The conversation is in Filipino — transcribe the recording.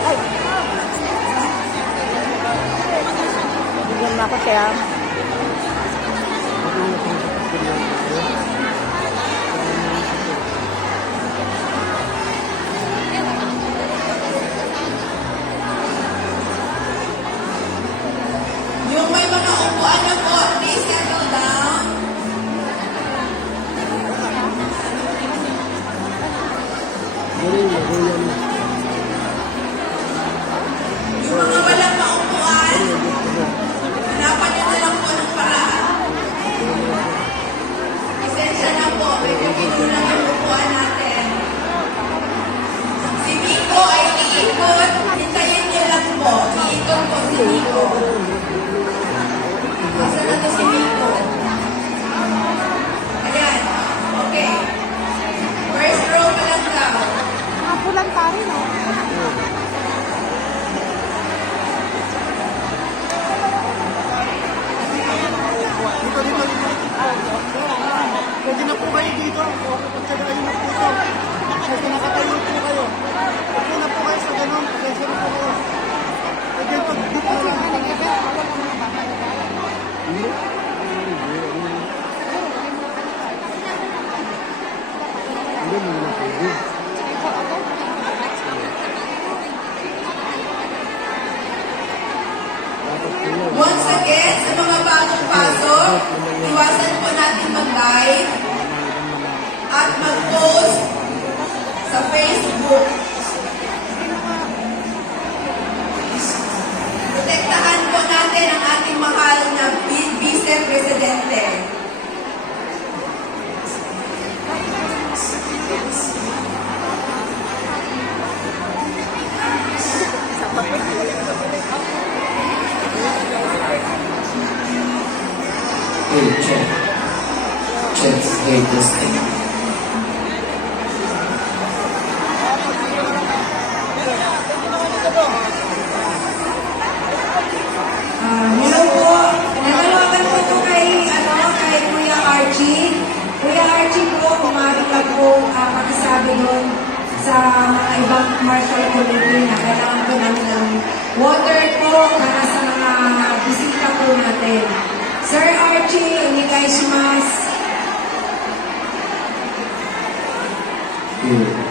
Ay! Bigyan mo ako siya. Yung may mga upuan na po, please settle down. Yung mga walang maupuan, hanapan nyo na lang po ng paraan. Isensya na po, medyo kinulang yung upuan natin. Si Nico ay iikot, hintayin niyo lang po. Iikot po si Nico. Asa na to si Nico? Ayan, okay. First row pa lang daw. Mga pulang tayo, no? Dito. Pwede na po kayo dito. Pagtsagayin na po ito. Kasi nakatayo po kayo. Pwede na po kayo sa ganun. Pwede na po kayo. Pwede pag-book na lang. Once again, sa mga bagong pasok, iwasan po natin mag-live at mag-post sa Facebook. Protektahan po natin ang ating mahal na Vice Presidente. Hey, check. Hey, testing. Hello po. Nanawagan po ito kay Kuya Archie. Kuya Archie po, kumari ka po pakisabi doon sa mga ibang martial committee na kailangan po namin ng water po para sa mga bisita po natin. Sir Archie, onegaishimasu. Hey.